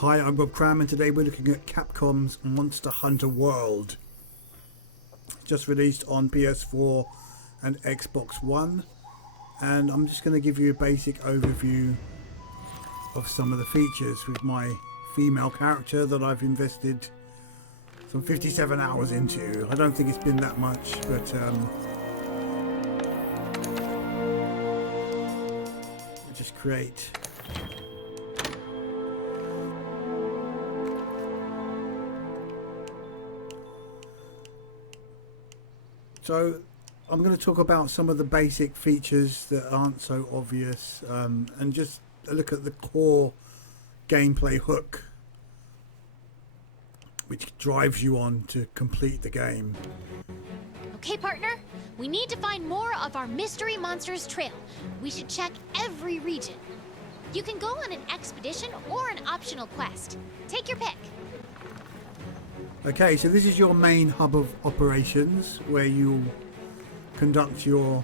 Hi, I'm Rob Cram, and today we're looking at Capcom's Monster Hunter World. Just released on PS4 and Xbox One, and I'm just going to give you a basic overview of some of the features with my female character that I've invested some 57 hours into. I don't think it's been that much, but just create. So I'm going to talk about some of the basic features that aren't so obvious, and just a look at the core gameplay hook which drives you on to complete the game. Okay, partner, we need to find more of our mystery monsters trail. We should check every region. You can go on an expedition or an optional quest. Take your pick. Okay, so this is your main hub of operations where you conduct your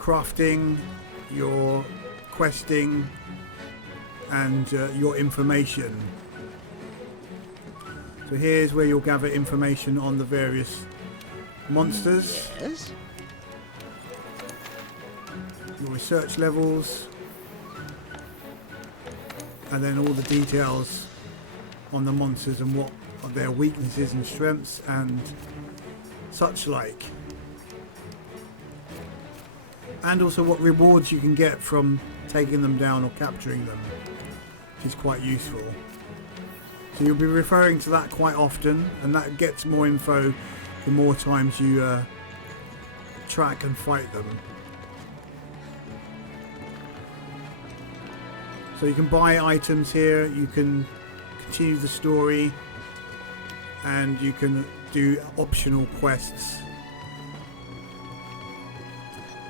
crafting, your questing, and your information. So here's where you'll gather information on the various monsters. Yes. Your research levels, and then all the details on the monsters and what are their weaknesses and strengths and such like. And also what rewards you can get from taking them down or capturing them, which is quite useful. So you'll be referring to that quite often, and that gets more info the more times you track and fight them. So you can buy items here, you can continue the story, and you can do optional quests.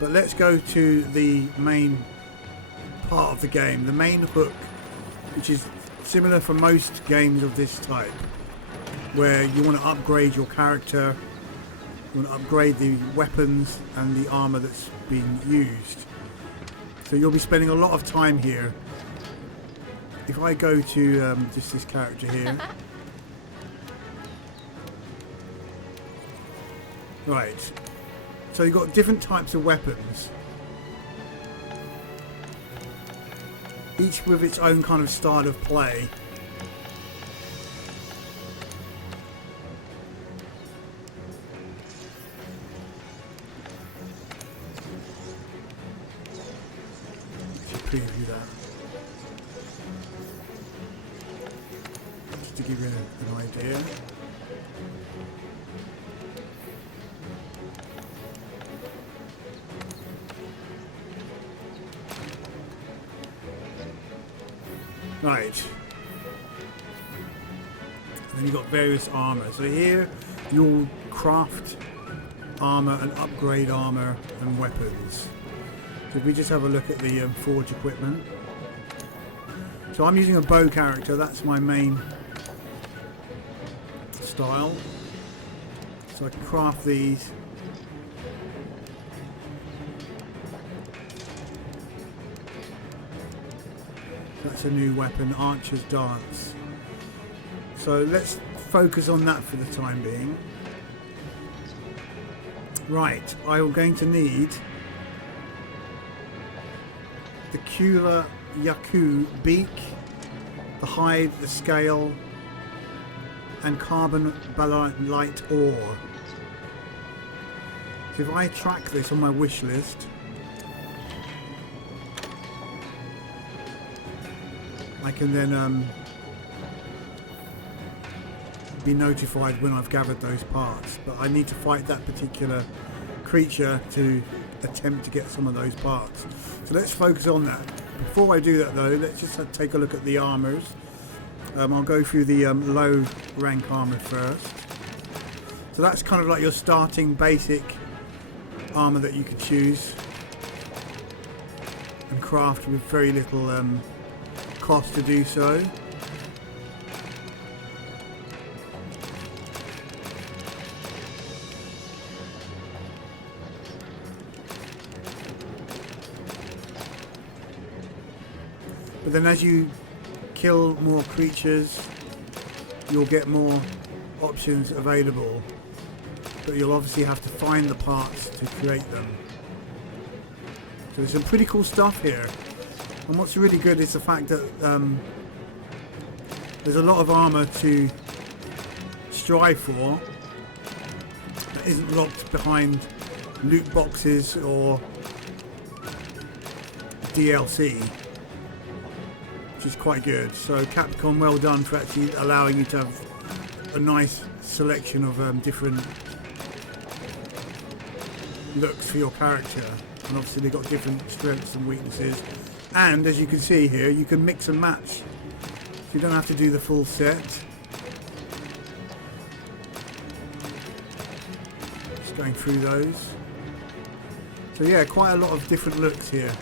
But let's go to the main part of the game, the main hook, which is similar for most games of this type, where you want to upgrade your character, you want to upgrade the weapons and the armor that's being used. So you'll be spending a lot of time here. If I go to just this character here. Right, so you've got different types of weapons, each with its own kind of style of play. Let's preview that, just to give you an idea. Right, and then you've got various armor. So here you'll craft armor and upgrade armor and weapons. So if we just have a look at the forge equipment. So I'm using a bow character, that's my main style. So I can craft these. That's a new weapon, Archer's Dance. So let's focus on that for the time being. Right, I'm going to need the Kula Yaku beak, the hide, the scale, and carbon light ore. So if I track this on my wish list, I can then be notified when I've gathered those parts, but I need to fight that particular creature to attempt to get some of those parts. So let's focus on that. Before I do that though, let's just take a look at the armors. I'll go through the low rank armor first. So that's kind of like your starting basic armor that you could choose and craft with very little cost to do so. But then as you kill more creatures, you'll get more options available, but you'll obviously have to find the parts to create them. So there's some pretty cool stuff here, and what's really good is the fact that there's a lot of armor to strive for that isn't locked behind loot boxes or DLC, which is quite good. So Capcom, well done for actually allowing you to have a nice selection of different looks for your character, and obviously they've got different strengths and weaknesses, and as you can see here, you can mix and match, so you don't have to do the full set. Just going through those. So yeah, quite a lot of different looks here.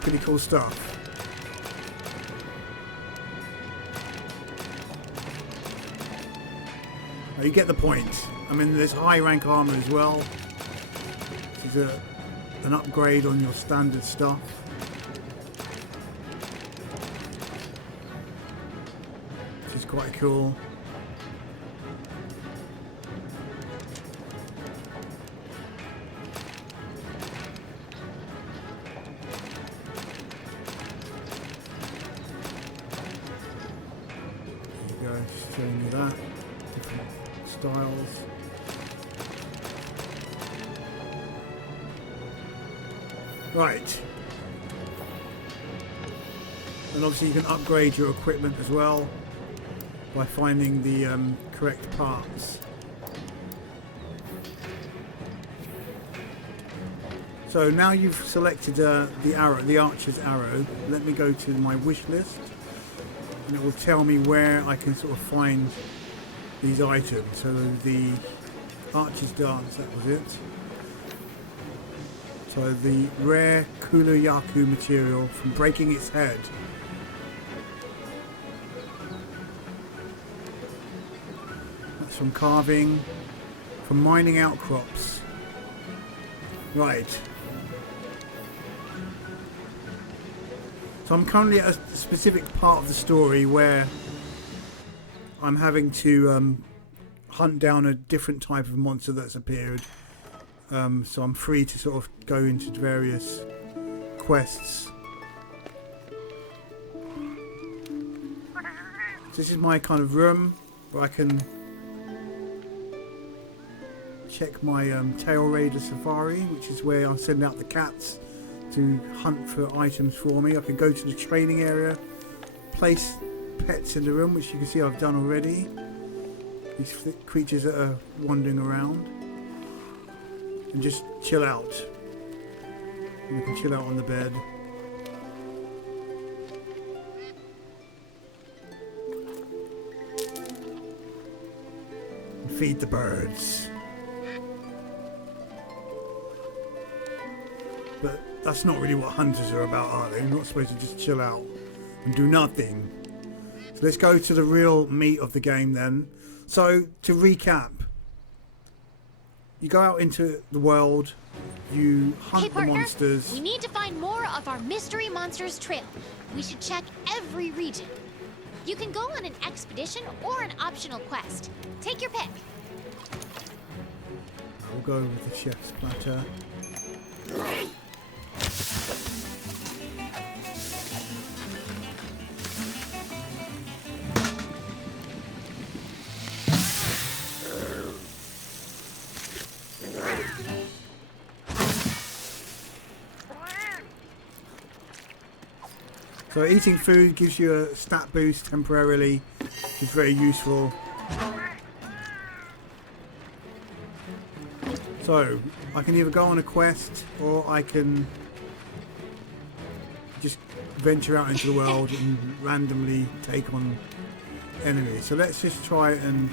Pretty cool stuff. Now you get the point. I mean, there's high rank armor as well. This is an upgrade on your standard stuff. Which is quite cool. Showing you that, different styles. Right, and obviously you can upgrade your equipment as well by finding the correct parts. So now you've selected the arrow, the archer's arrow. Let me go to my wish list. And it will tell me where I can sort of find these items. So the Archer's Dance, that was it. So the rare Kulayaku material from breaking its head. That's from carving, from mining outcrops. Right. So I'm currently at a specific part of the story where I'm having to hunt down a different type of monster that's appeared. So I'm free to sort of go into various quests. So this is my kind of room where I can check my Tail Raider Safari, which is where I send out the cats to hunt for items for me. I can go to the training area, place pets in the room, which you can see I've done already. These creatures that are wandering around, and just chill out. And you can chill out on the bed. And feed the birds. But that's not really what hunters are about, are they? You're not supposed to just chill out and do nothing. So let's go to the real meat of the game then. So to recap, you go out into the world, you hunt Hey, partner, the monsters. We need to find more of our mystery monsters trail. We should check every region. You can go on an expedition or an optional quest. Take your pick. We'll go with the chef's platter. So eating food gives you a stat boost temporarily, which is very useful. So I can either go on a quest or I can just venture out into the world and randomly take on enemies. So let's just try and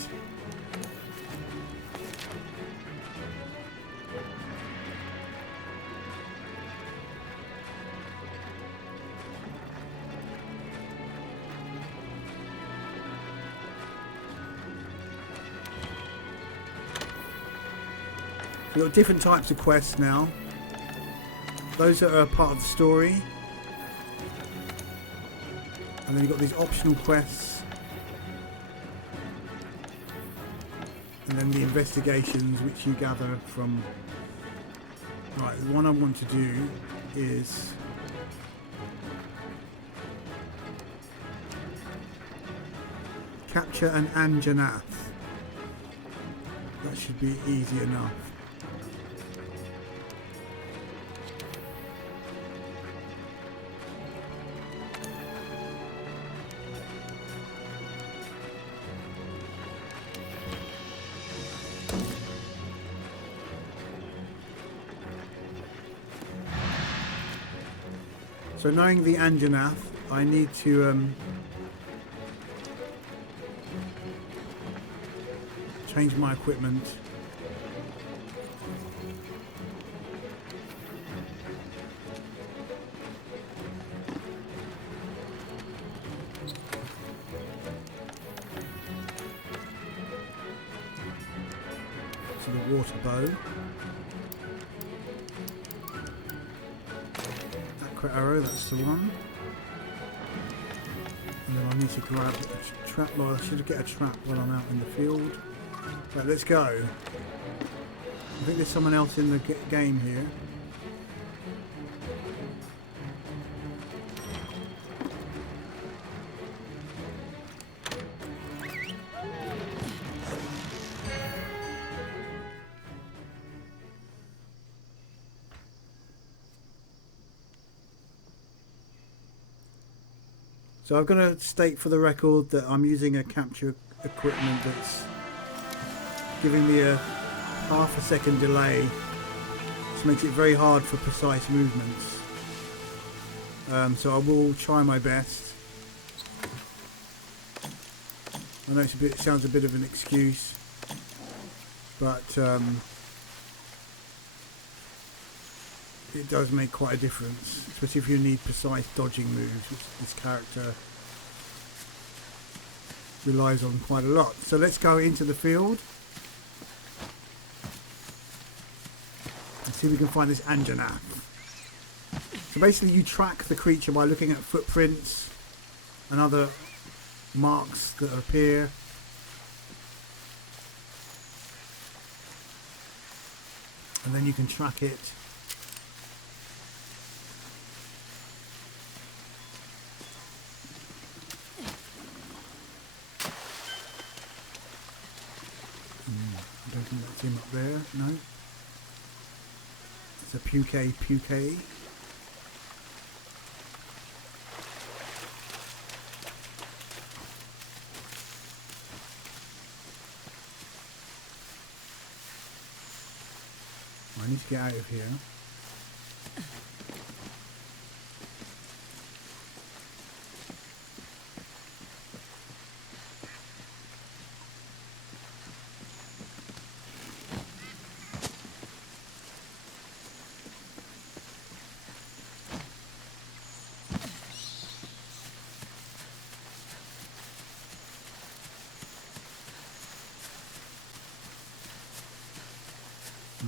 We've got different types of quests now. Those that are part of the story. And then you've got these optional quests. And then the investigations which you gather from... Right, the one I want to do is... Capture an Anjanath. That should be easy enough. So knowing the Anjanath, I need to change my equipment. To the water bow. Arrow, that's the one. And then I need to grab a trap. Well, I should get a trap while I'm out in the field. Right, let's go. I think there's someone else in the game here. So I'm going to state for the record that I'm using a capture equipment that's giving me a half a second delay, which makes it very hard for precise movements. So I will try my best. I know it sounds a bit of an excuse, but it does make quite a difference, especially if you need precise dodging moves, which this character relies on quite a lot. So let's go into the field and see if we can find this Anjanath. So basically you track the creature by looking at footprints and other marks that appear. And then you can track it. I don't think that's him up there, no. It's a puke. I need to get out of here.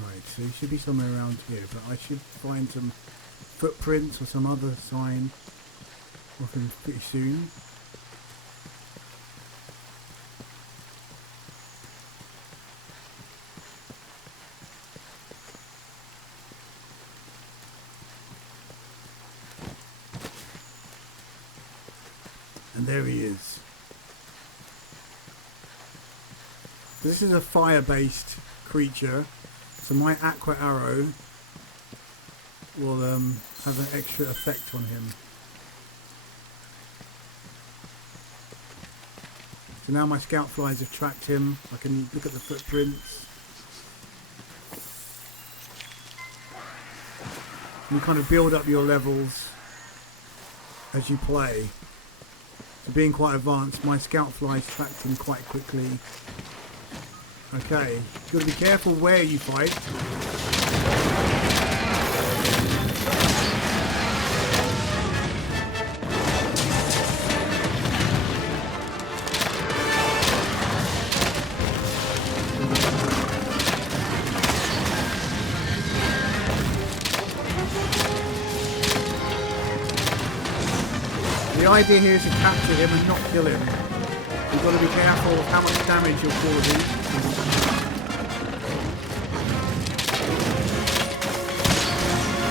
Right, so he should be somewhere around here, but I should find some footprints or some other sign of him pretty soon. And there he is. This is a fire-based creature. So my aqua arrow will have an extra effect on him. So now my scout flies have tracked him. I can look at the footprints. You kind of build up your levels as you play. So being quite advanced, my scout flies tracked him quite quickly. Okay, you've got to be careful where you fight. idea here is to capture him and not kill him. You've got to be careful of how much damage you're causing.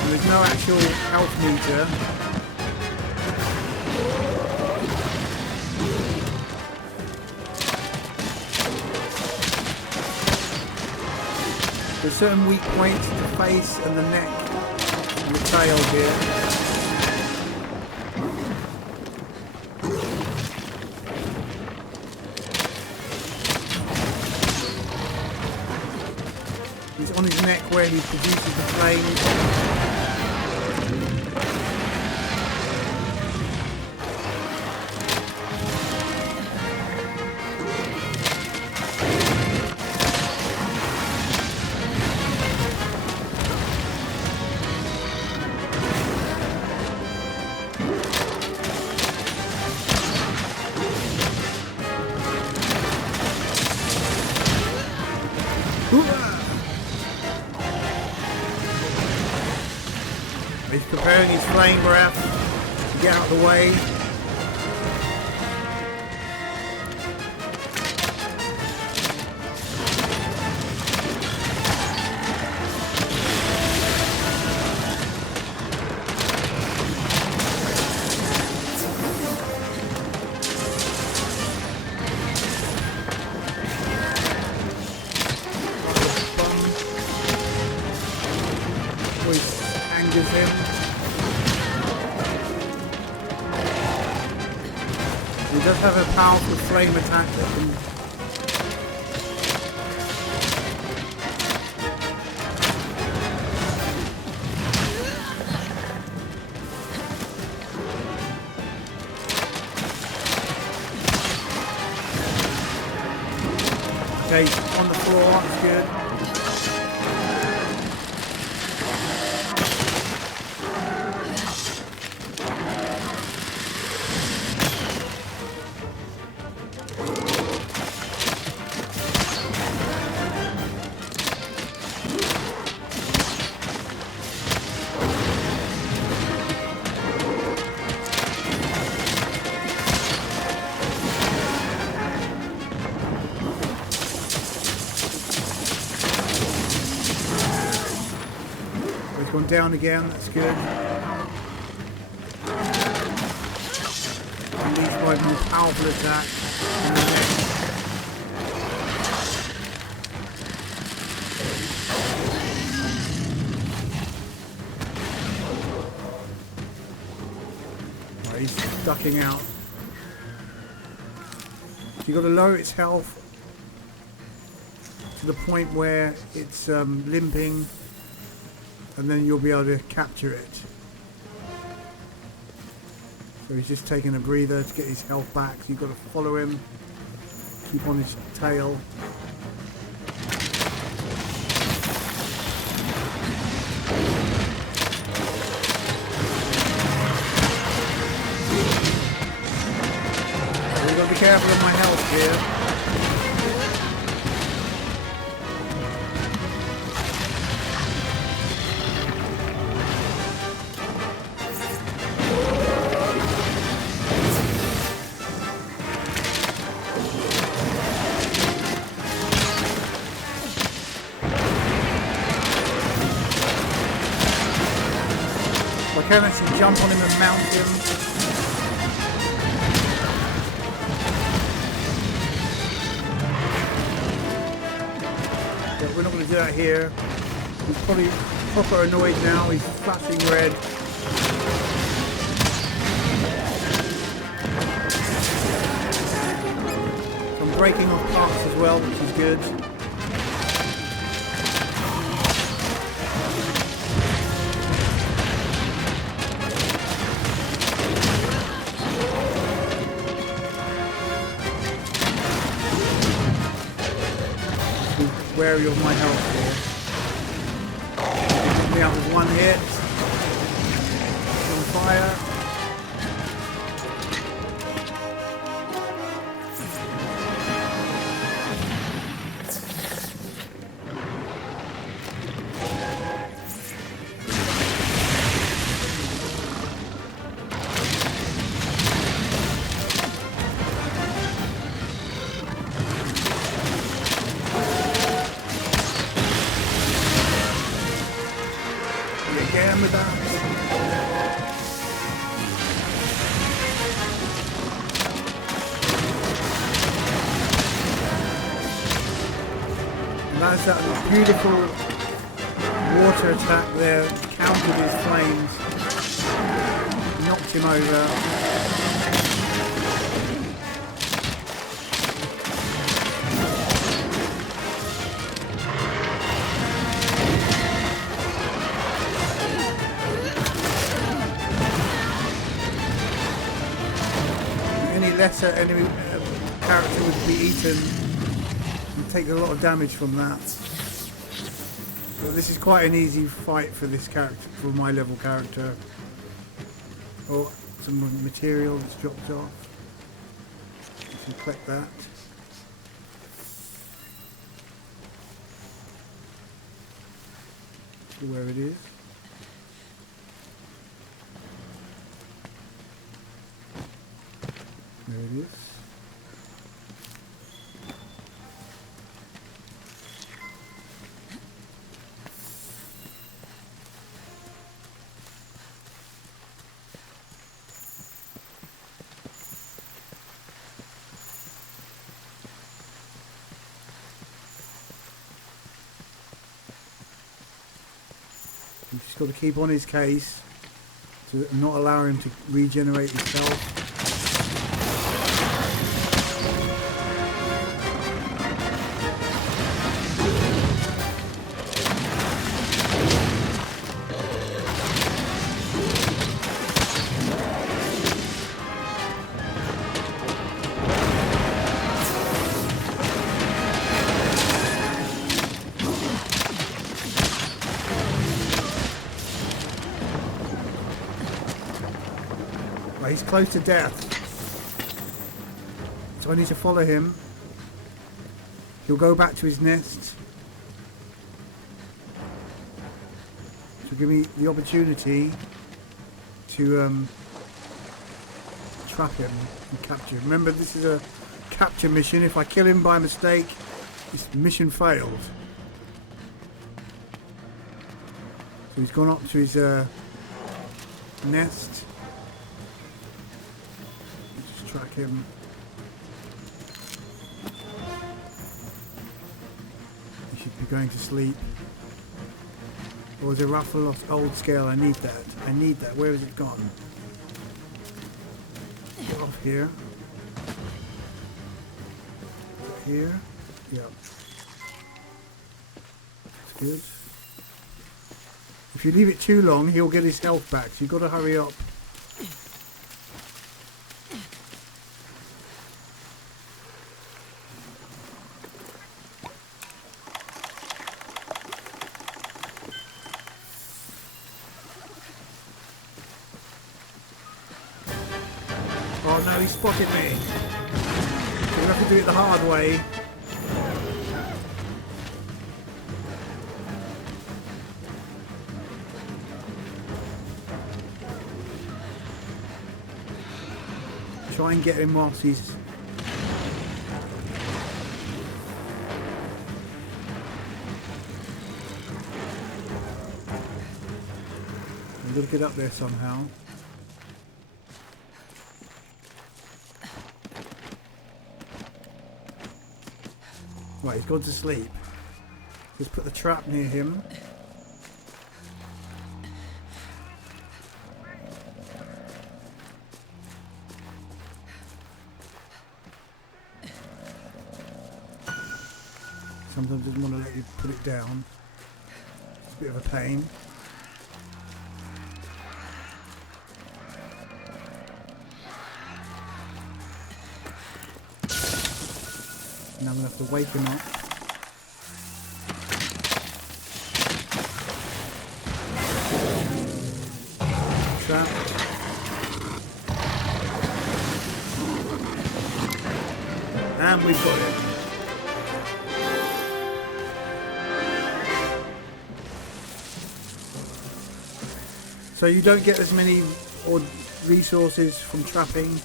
And there's no actual health meter. There's certain weak points in the face and the neck and the tail here. He's on his neck where he produces the flames. He's preparing his flame breath to get out of the way. Angers him. He does have a powerful flame attack that can... Okay, he's on the floor, that's good. Gone down again, that's good. Unleashed by a more powerful attack in the neck. Right, he's ducking out. You've got to lower its health to the point where it's limping, and then you'll be able to capture it. So he's just taking a breather to get his health back. So you've got to follow him, keep on his tail. So you've got to be careful of my health here. I can actually jump on him and mount him. But we're not going to do that here. He's probably proper annoyed now. He's flashing red. I'm breaking off parts as well, which is good. Wary of my health here. He took me out with one hit. On fire. fine with that. And that's that beautiful water attack there, countered his flames, knocked him over. Any lesser enemy character would be eaten and take a lot of damage from that. But this is quite an easy fight for this character, for my level character. Oh, some material that's dropped off. You can collect that. See where it is. There it is. You've just got to keep on his case to not allow him to regenerate himself. He's close to death, so I need to follow him. He'll go back to his nest to give me the opportunity to trap him and capture him. Remember, this is a capture mission. If I kill him by mistake, this mission failed. So he's gone up to his nest. Track him. He should be going to sleep. Or is it Ruffle old scale? I need that. I need that. Where has it gone? Get off here. Here. Yep. That's good. If you leave it too long, he'll get his health back. So you've got to hurry up. Oh no, he spotted me. So we have to do it the hard way. Try and get him whilst he's... I'm gonna get up there somehow. Right, he's gone to sleep. Just put the trap near him. Sometimes doesn't want to let you put it down. It's a bit of a pain. Now I'm going to have to wake him up. Trap. And we've got it. So you don't get as many resources from trapping.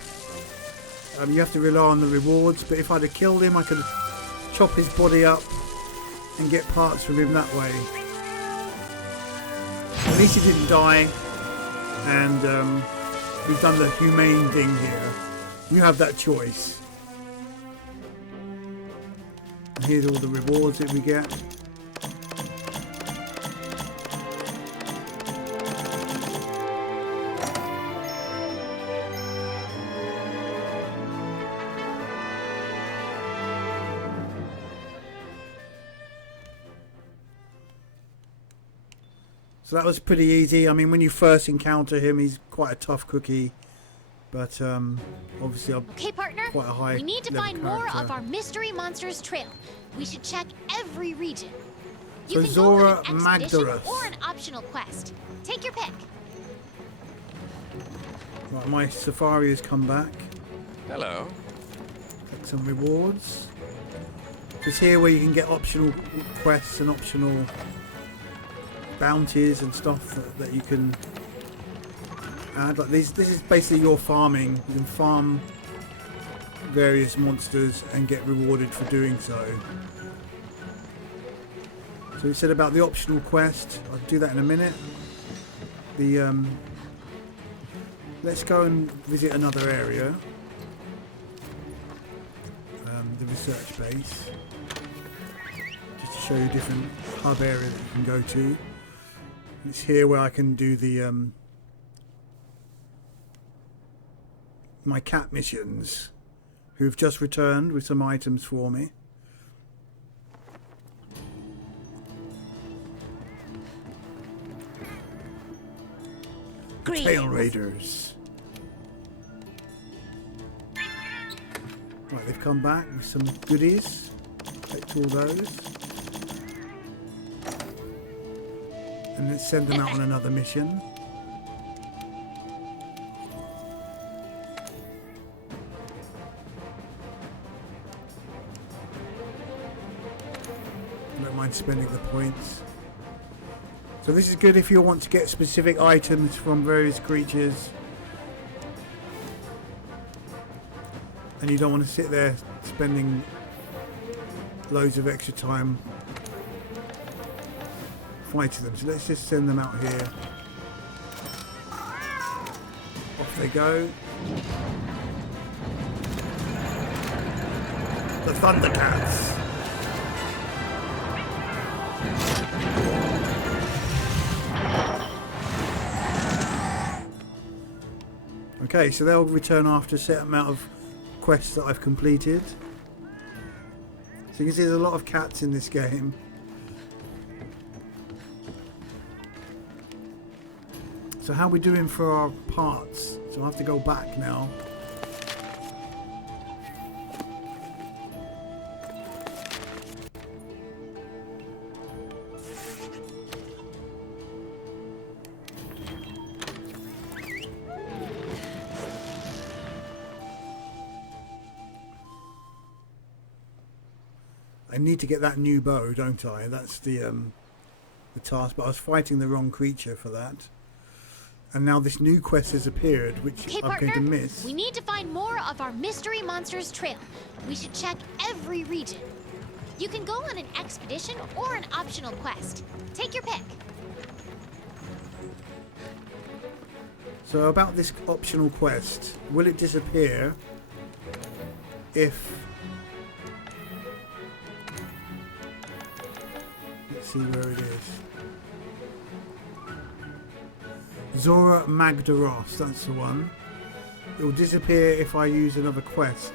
You have to rely on the rewards, but if I'd have killed him I could chop his body up and get parts from him that way. At least he didn't die, and we've done the humane thing here. You have that choice. And here's all the rewards that we get. So that was pretty easy. I mean, when you first encounter him, he's quite a tough cookie. But obviously, I'm partner. quite a high. We need to find character. more of our mystery monsters trail. We should check every region. So You can Zorah go on an expedition Magdaros. or an optional quest. Take your pick. Right, my safari has come back. Hello. Take some rewards. It's here where you can get optional quests and optional bounties and stuff that you can add. Like this is basically your farming. You can farm various monsters and get rewarded for doing so. So we said about the optional quest. I'll do that in a minute. Let's go and visit another area. The research base. Just to show you different hub area that you can go to. It's here where I can do the my cat missions, who've just returned with some items for me. Tail Raiders. Right, they've come back with some goodies. Collect all those. And let's send them out on another mission. Don't mind spending the points. So this is good if you want to get specific items from various creatures and you don't want to sit there spending loads of extra time fighting them. So let's just send them out here. Off they go. The Thundercats. Okay, so they'll return after a certain amount of quests that I've completed. So you can see there's a lot of cats in this game. So how are we doing for our parts? So I have to go back now. I need to get that new bow, don't I? That's the task, but I was fighting the wrong creature for that. And now this new quest has appeared, which I'm partner, going to miss. We need to find more of our mystery monsters trail. We should check every region. You can go on an expedition or an optional quest. Take your pick. So about this optional quest, will it disappear if... Let's see where it is. Zorah Magdaros, that's the one. It will disappear if I use another quest.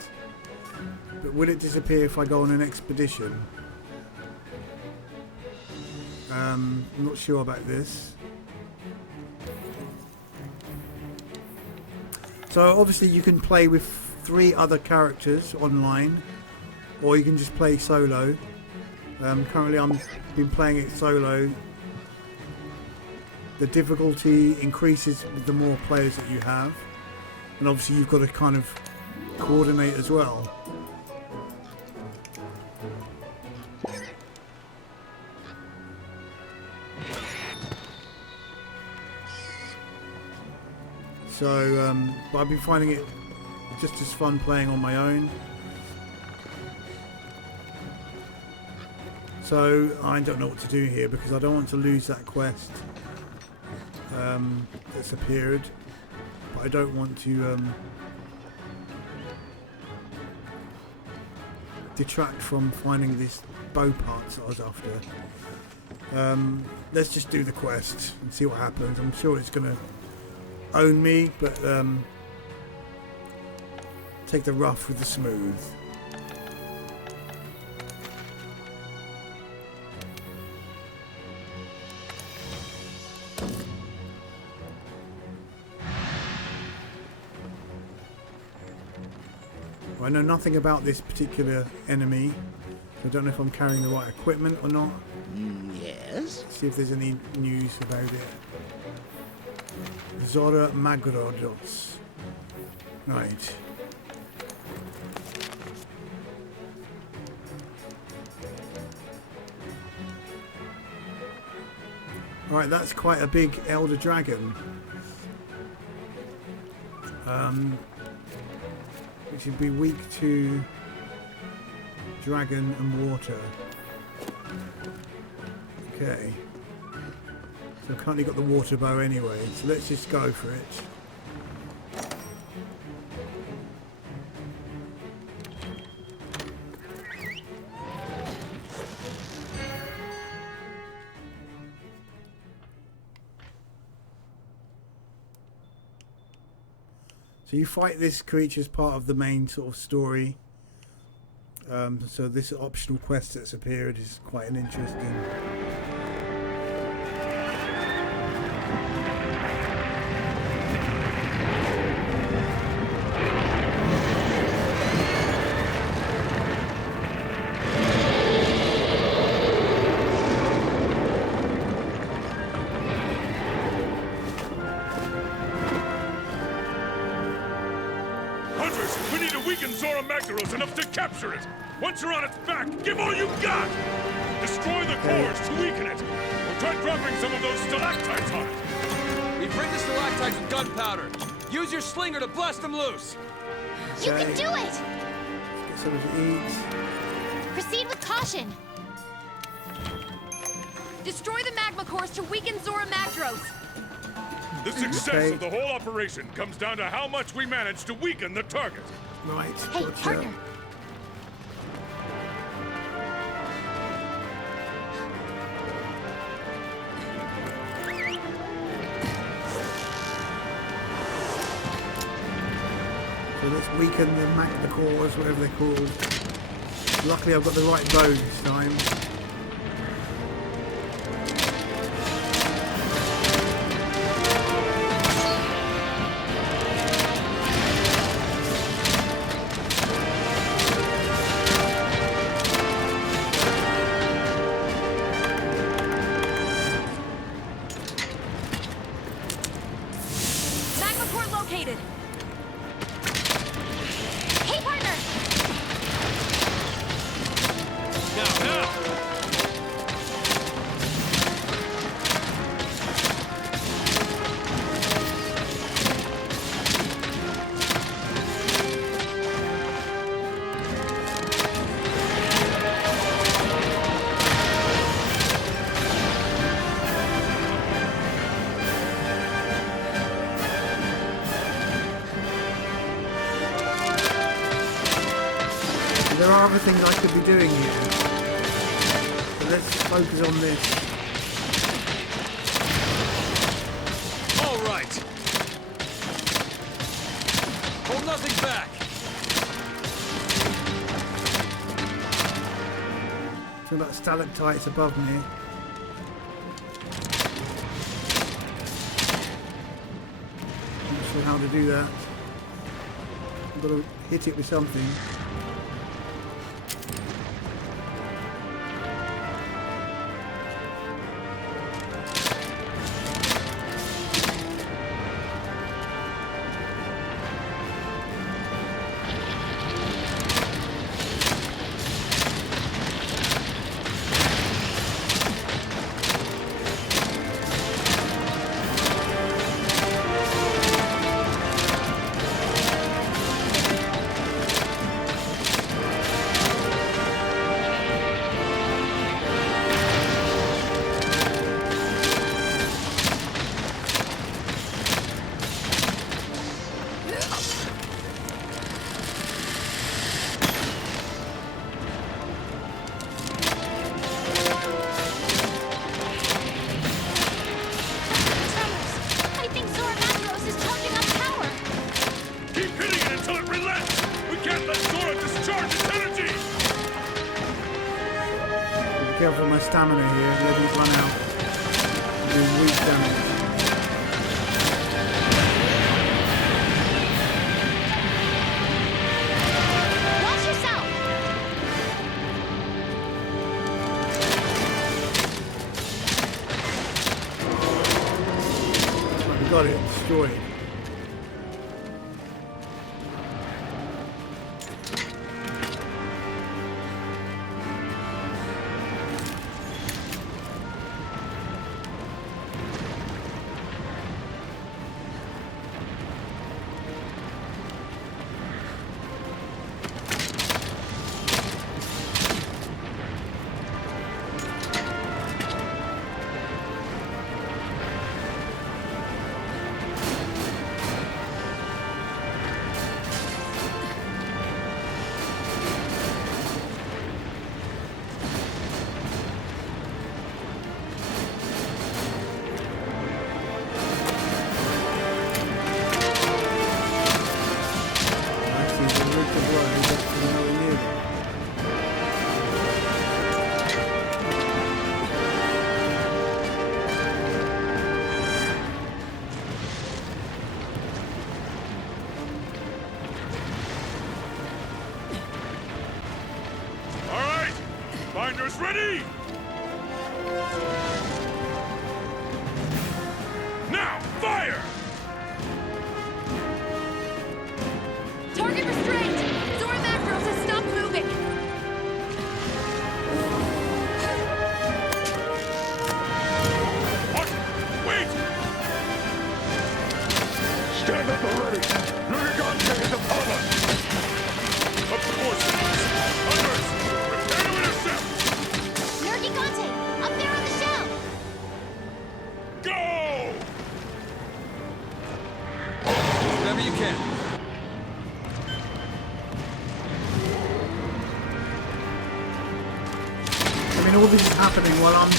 But will it disappear if I go on an expedition? I'm not sure about this. So obviously you can play with 3 other characters online, or you can just play solo. Currently I've been playing it solo. The difficulty increases with the more players that you have, and obviously you've got to kind of coordinate as well. So, but I've been finding it just as fun playing on my own. So I don't know what to do here because I don't want to lose that quest. that's appeared, but I don't want to detract from finding this bow parts that I was after. Let's just do the quest and see what happens. I'm sure it's going to own me, but take the rough with the smooth. I know nothing about this particular enemy. I don't know if I'm carrying the right equipment or not. Yes? See if there's any news about it. Zorah Magdaros. Right. Alright, that's quite a big elder dragon. Which would be weak to dragon and water. Okay. So I've currently got the water bow anyway, so let's just go for it. So you fight this creature as part of the main sort of story. So this optional quest that's appeared is quite an interesting. We need to weaken Zorah Magdaros enough to capture it! Once you're on its back, give all you've got! Destroy the cores to weaken it! Or try dropping some of those stalactites on it! We bring the stalactites with gunpowder. Use your slinger to blast them loose! You can do it! Get something to eat. Proceed with caution. Destroy the magma cores to weaken Zorah Magdaros. The success of the whole operation comes down to how much we manage to weaken the target. Right. Hey, gotcha. partner. So let's weaken the cores, whatever they're called. Luckily I've got the right bow this time. Magma core located. Hey, partner! Now! There are other things I could be doing here. But let's focus on this. All right. Hold nothing back. Talking about stalactites above me. Not sure how to do that. I've got to hit it with something. careful with my stamina here, let it run out. I'm doing weak damage. Watch yourself! Right, we got it, destroyed. Finders ready! Now, fire! Target restrained! Zorah Magdaros has stopped moving! What? Wait! Stand at the ready! Nurigante is upon us! Of course it is! Hunters! Prepare to intercept! Nergigante! Up there on the shelf! Go! Whatever you can. I mean, all this is happening while I'm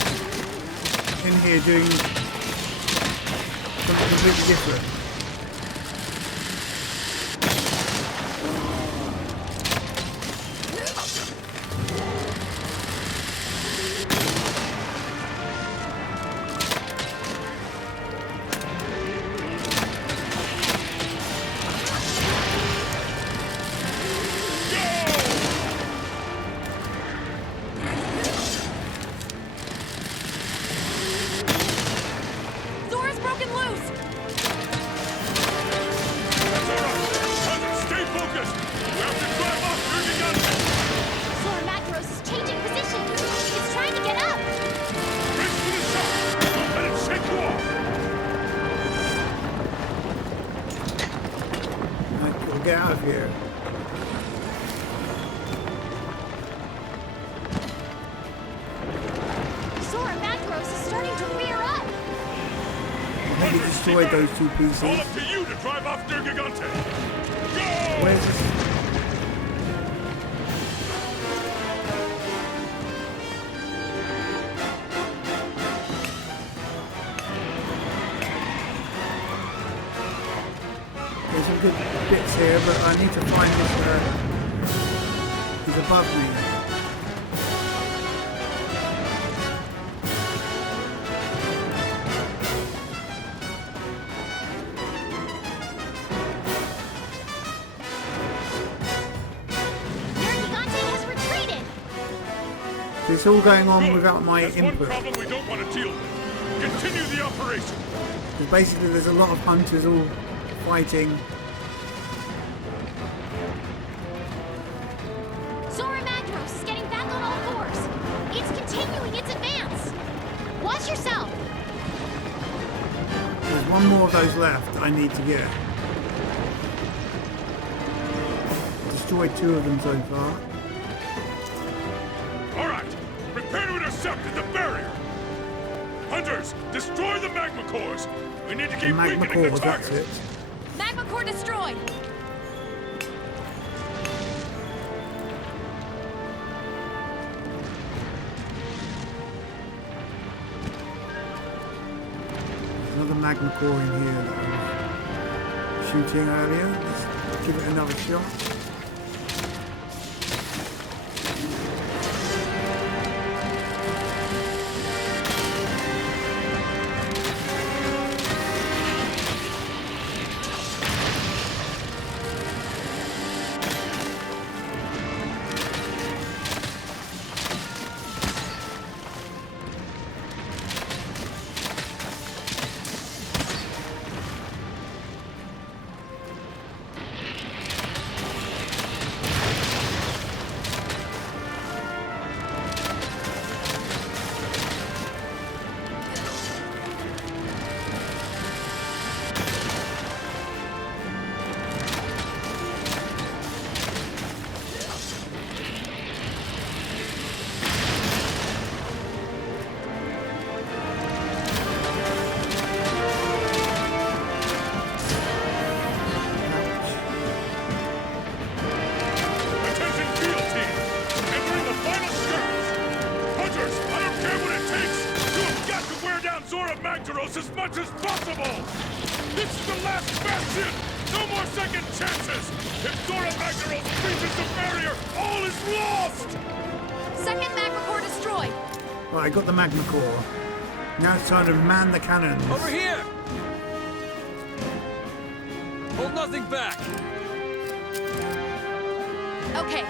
in here doing something completely different. Zorah's broken loose! That's all right! Hunters, stay focused! We have to drive off Nurigante! Zorah Magdaros is changing position! It's trying to get up! Race to the shot! Don't let it shake you off! We'll get out of here. Zorah Magdaros is starting to rear up! Maybe destroyed those two All pieces. up to you to drive off Nurigante! Go! Where's this? There's some good bits here, but I need to find this. He's above me. Nergigante has retreated! It's all going on Good. without my That's input. one problem we don't want to deal with. Continue the operation. Because basically there's a lot of hunters all fighting. Zorah Magdaros is getting back on all fours! It's continuing its advance! Watch yourself! There's one more of those left I need to get. Destroyed two of them so far. All right, prepare to intercept at the barrier. Hunters, destroy the magma cores. We need to keep Magma weakening the cores, that's target. it. Magma core destroyed! Another magma core in here that I was shooting earlier. Let's give it another shot. Magdaros as much as possible! This is the last bastion! No more second chances! If Zorah Magdaros breaches the barrier, all is lost! Second magma core destroyed. Right, I got the magma core. Now it's time to man the cannons. Over here! Hold nothing back! Okay.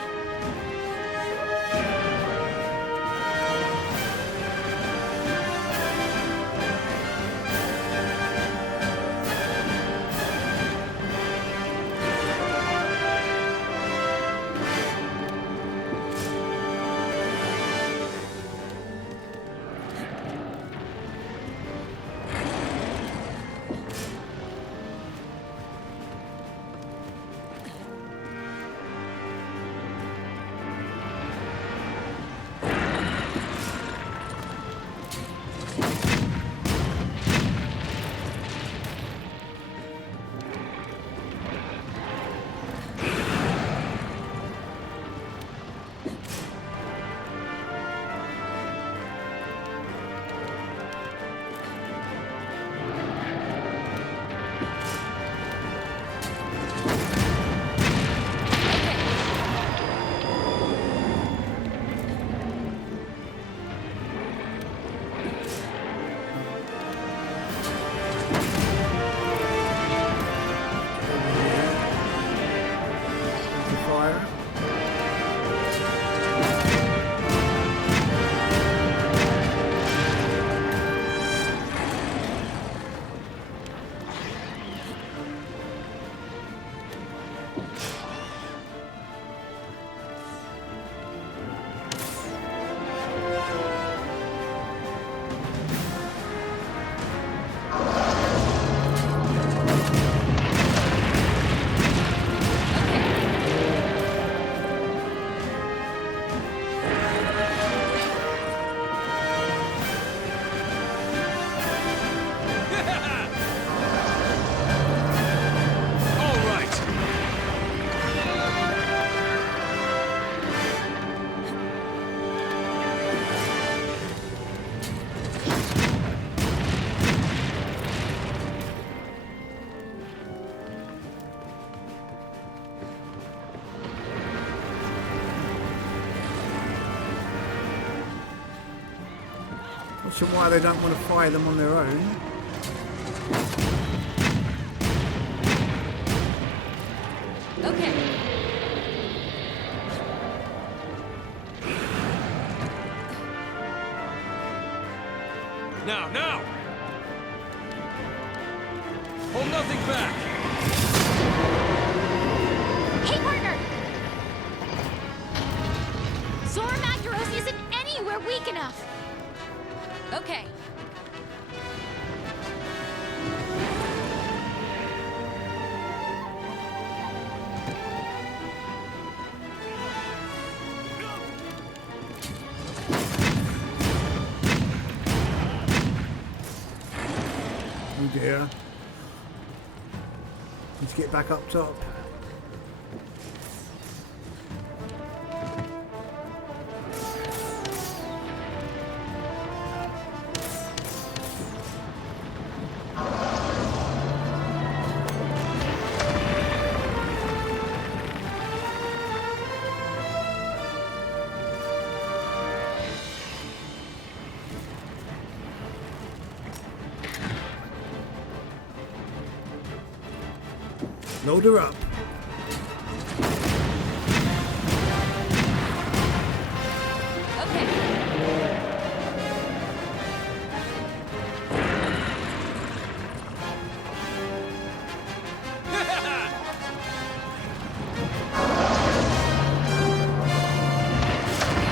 Not sure why they don't want to fire them on their own. Okay. Now, now! Hold nothing back! Hey, partner! Zorah Magdaros isn't anywhere weak enough! Okay. Oh dear. Let's get back up top. Load her up. Okay.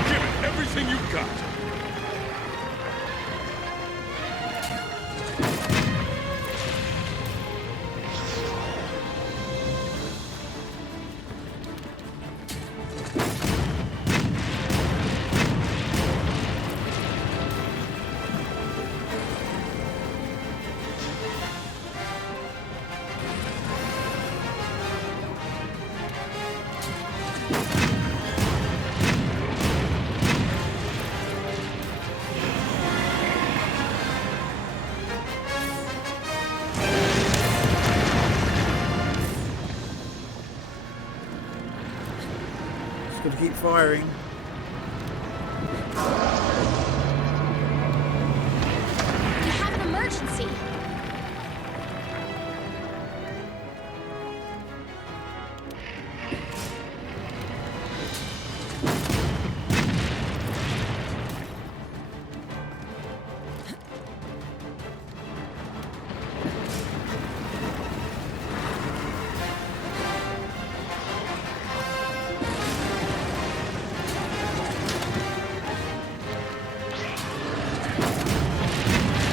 Give it everything you've got! to keep firing. We have an emergency.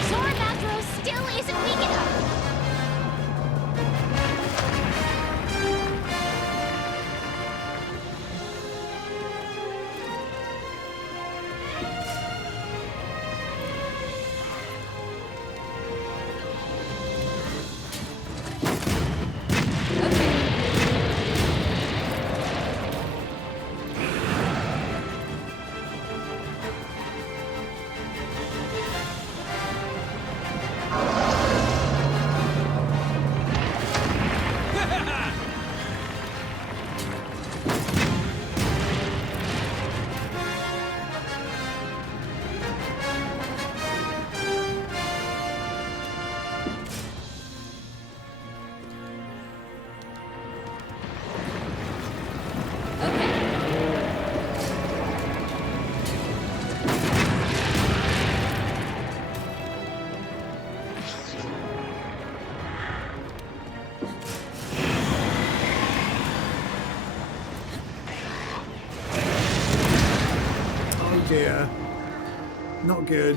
Zorah Magdaros still isn't weak enough. Oh dear. Not good.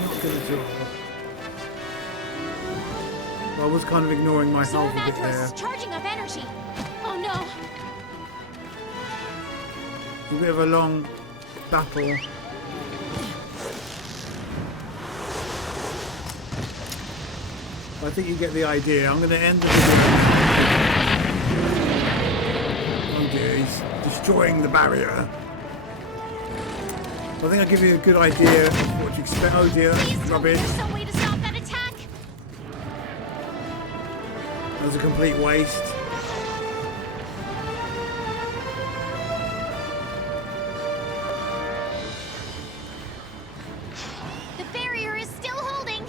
Not good at all. I was kind of ignoring my Zorah health a bit Magdaros there. is charging up energy. Oh no. It's a bit of a long battle. I think you get the idea. I'm going to end the video. Oh dear, he's destroying the barrier. I think I'll give you a good idea of what to expect. Oh dear, Please that's tell me rubbish. there's some way to stop that attack. That was a complete waste. The barrier is still holding.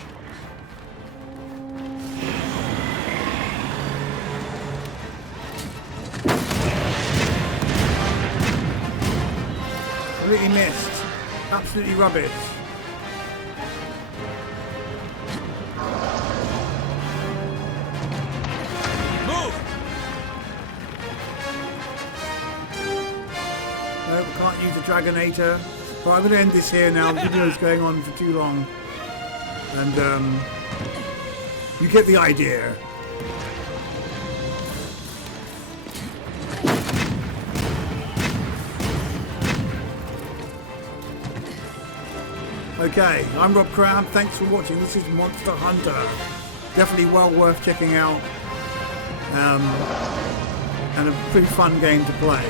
Completely missed. Absolutely rubbish. Move! No, we can't use the Dragonator. But I'm going to end this here now. The video's going on for too long. And you get the idea. Okay, I'm Rob Crab. Thanks for watching. This is Monster Hunter. Definitely well worth checking out. And a pretty fun game to play.